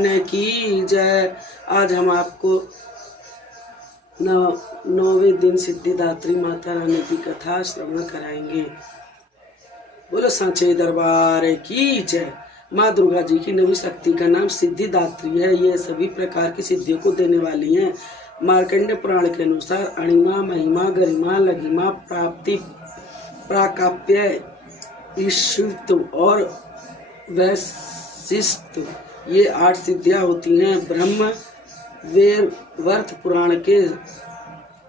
भगवान की जय। आज हम आपको 9वें दिन सिद्धिदात्री माता रानी की कथा श्रवण कराएंगे। बोलो सांचे दरबार की जय। माँ दुर्गा जी की नवी शक्ति का नाम सिद्धिदात्री है। ये सभी प्रकार की सिद्धियों को देने वाली हैं। मार्कंडेय पुराण के अनुसार अणिमा, महिमा, गरिमा, लघिमा, प्राप्ति, प्राकाप्य, ईश्वित और वैशिष्ट, ये 8 सिद्धियां होती हैं। ब्रह्म वैवर्त पुराण के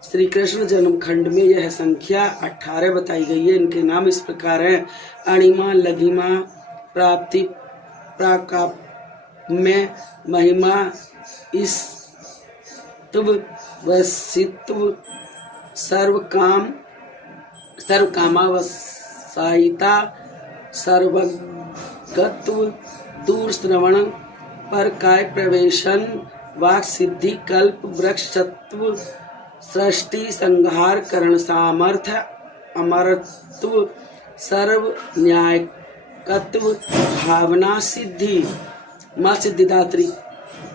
श्री कृष्ण जन्म खंड में यह संख्या 18 बताई गई है। इनके नाम इस प्रकार हैं: अणिमा, लघिमा, प्राप्ति, प्राकाम्य, महिमा, ईश्व, वैशित्व, सर्वकामावसायिता, सर्वगत्व, दूर श्रवण, पर काय प्रवेशन, वाक सिद्धि, कल्प वृक्षत्व, सृष्टि संहार करण सामर्थ्य, अमरत्व, सर्व न्यायकत्व, भावना सिद्धि। माँ सिद्धिदात्री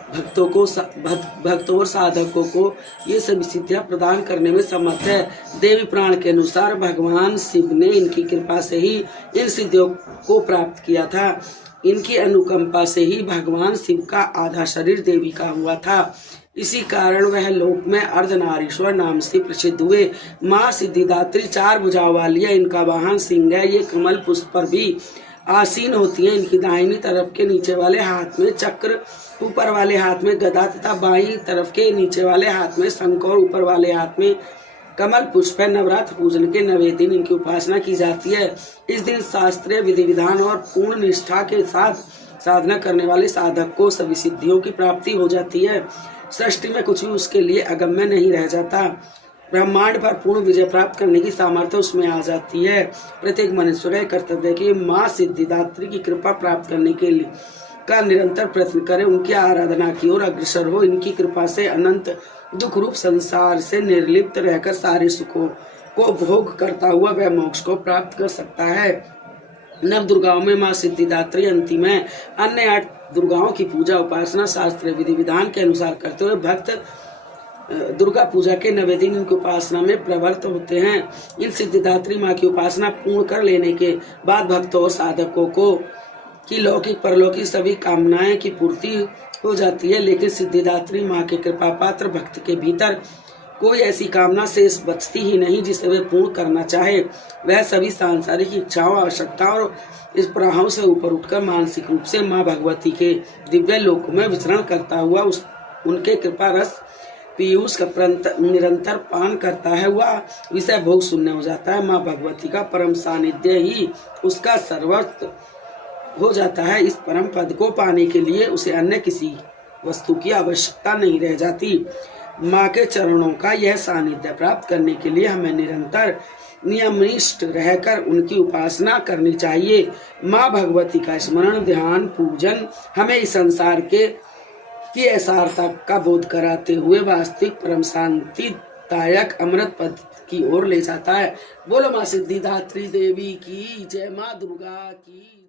भक्तों और साधकों को ये सभी सिद्धियां प्रदान करने में समर्थ है। देवी पुराण के अनुसार भगवान शिव ने इनकी कृपा से ही इन सिद्धियों को प्राप्त किया था। इनकी अनुकंपा से ही भगवान शिव का आधा शरीर देवी का हुआ था। इसी कारण वह लोक में अर्धनारीश्वर नाम से प्रसिद्ध हुए। माँ सिद्धिदात्री 4 भुजाओं वाली है। इनका वाहन सिंह है। ये कमल पुष्प पर भी आसीन होती है। इनकी दाहिनी तरफ के नीचे वाले हाथ में चक्र, ऊपर वाले हाथ में गदा तथा बाईं तरफ के नीचे वाले हाथ में शंख और ऊपर वाले हाथ में कमल पुष्प है। नवरात्र पूजन के 9वें दिन इनकी उपासना की जाती है। इस दिन शास्त्रीय विधि विधान और पूर्ण निष्ठा के साथ साधना करने वाले साधक को सभी सिद्धियों की प्राप्ति हो जाती है। सृष्टि में कुछ भी उसके लिए अगम्य नहीं रह जाता। ब्रह्मांड पर पूर्ण विजय प्राप्त करने की सामर्थ्य उसमें आ जाती है। प्रत्येक मनुष्य का कर्तव्य है कि माँ सिद्धिदात्री की कृपा प्राप्त करने के लिए का निरंतर प्रयत्न करे, उनकी आराधना की ओर अग्रसर हो। इनकी कृपा से अनंत दुख रूप संसार से निर्लिप्त रहकर सारे सुखों को भोग करता हुआ वह मोक्ष को प्राप्त कर सकता है। 9 दुर्गाओं में माँ सिद्धिदात्री अंतिम है। अन्य 8 दुर्गाओं की पूजा उपासना शास्त्रीय विधि विधान के अनुसार करते हुए भक्त दुर्गा पूजा के 9वें दिन इनकी उपासना में प्रवृत्त होते हैं। इन सिद्धिदात्री माँ की उपासना पूर्ण कर लेने के बाद भक्तों और साधकों को की लौकिक परलौकिक सभी कामनाएं की पूर्ति हो जाती है। लेकिन सिद्धिदात्री माँ के कृपा पात्र भक्त के भीतर कोई ऐसी कामना शेष बचती ही नहीं जिसे वे पूर्ण करना चाहे। वह सभी सांसारिक इच्छाओं, आवश्यकताओं और इस प्रवाहों से ऊपर उठकर मानसिक रूप से माँ भगवती के दिव्य लोक में विचरण करता हुआ उनके कृपा रस पीयूष का निरंतर पान करता है। वह विषय भोग शून्य हो जाता है। माँ भगवती का परम सानिध्य ही उसका सर्वस्व हो जाता है। इस परम पद को पाने के लिए उसे अन्य किसी वस्तु की आवश्यकता नहीं रह जाती। माँ के चरणों का यह सानिध्य प्राप्त करने के लिए हमें निरंतर नियमनिष्ठ रहकर उनकी उपासना करनी चाहिए। माँ भगवती का स्मरण, ध्यान, पूजन हमें इस संसार की असारता का बोध कराते हुए वास्तविक परम शांतिदायक अमृत पद की ओर ले जाता है। बोलो माँ सिद्धिदात्री देवी की जय। माँ दुर्गा की